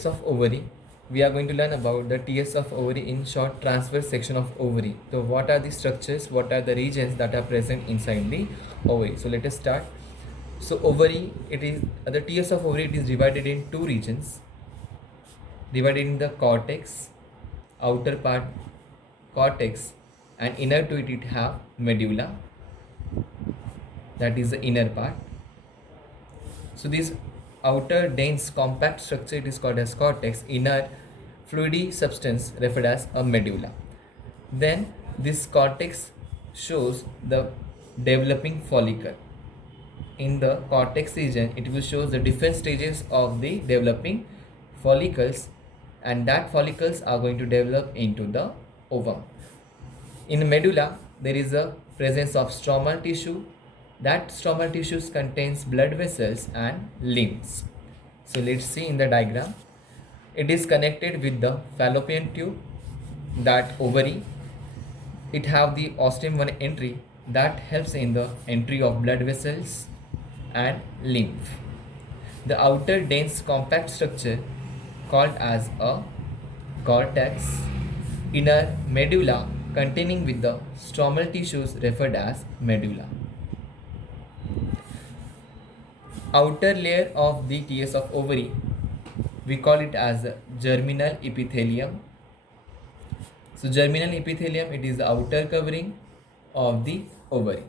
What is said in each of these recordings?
TS of ovary. We are going to learn about the TS of ovary, in short, transverse section of ovary. So what are the structures, what are the regions that are present inside the ovary? So let us start. So ovary, it is the TS of ovary, it is divided in two regions, divided in the cortex, outer part cortex, and inner to it have medulla, that is the inner part. So this outer dense compact structure, it is called as cortex, inner fluidy substance referred as a medulla. Then this cortex shows the developing follicle. In the cortex region, it will show the different stages of the developing follicles, and that follicles are going to develop into the ovum. In medulla, there is a presence of stromal tissue. That stromal tissues contains blood vessels and limbs. So let's see in the diagram. It is connected with the fallopian tube, that ovary. It have the ostium 1 entry that helps in the entry of blood vessels and lymph. The outer dense compact structure called as a cortex, inner medulla containing with the stromal tissues referred as medulla. Outer layer of the TS of ovary, we call it as germinal epithelium. So germinal epithelium, it is the outer covering of the ovary.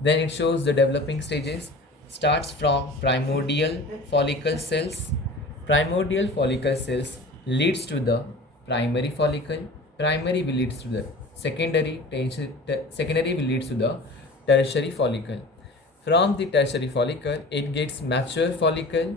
Then it shows the developing stages, starts from primordial follicle cells. Primordial follicle cells leads to the primary follicle. Primary will leads to the secondary. Secondary will leads to the tertiary follicle. From the tertiary follicle, it gets mature follicle,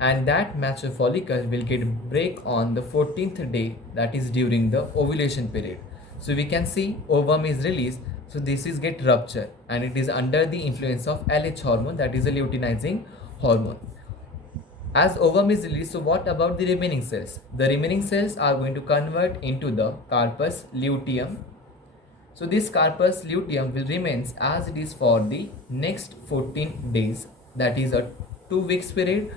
and that mature follicle will get break on the 14th day, that is during the ovulation period. So we can see ovum is released, so this is get rupture, and it is under the influence of LH hormone, that is a luteinizing hormone. As ovum is released, so what about the remaining cells? The remaining cells are going to convert into the corpus luteum. So this corpus luteum will remain as it is for the next 14 days, that is a 2 weeks period.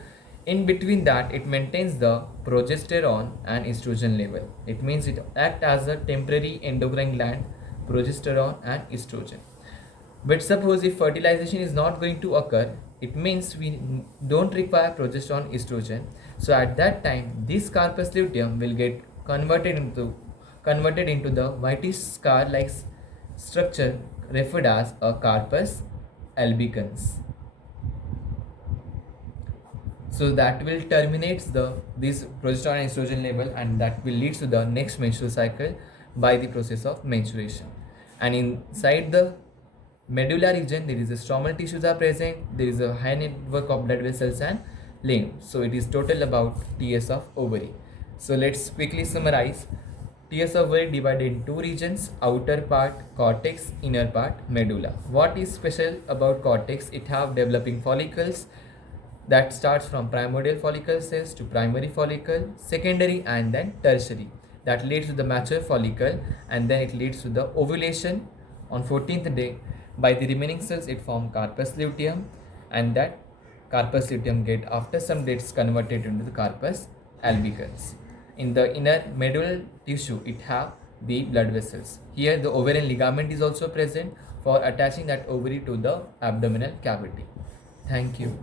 In between that, it maintains the progesterone and estrogen level. It means it acts as a temporary endocrine gland, progesterone and estrogen. But suppose if fertilization is not going to occur, it means we don't require progesterone, estrogen. So at that time, this corpus luteum will get converted into the whitish scar-like structure referred as a corpus albicans. So that will terminate this progesterone and estrogen level, and that will lead to the next menstrual cycle by the process of menstruation. And inside the medulla region, there is a stromal tissues are present, there is a high network of blood vessels and lymph. So it is total about TS of ovary. So let's quickly summarize. TS of ovary divided in two regions, outer part cortex, inner part medulla. What is special about cortex? It have developing follicles that starts from primordial follicle cells to primary follicle, secondary and then tertiary. That leads to the mature follicle, and then it leads to the ovulation on 14th day. By the remaining cells, it form corpus luteum, and that corpus luteum get after some days converted into the corpus albicans. In the inner medullal tissue, it have the blood vessels. Here the ovarian ligament is also present for attaching that ovary to the abdominal cavity. Thank you.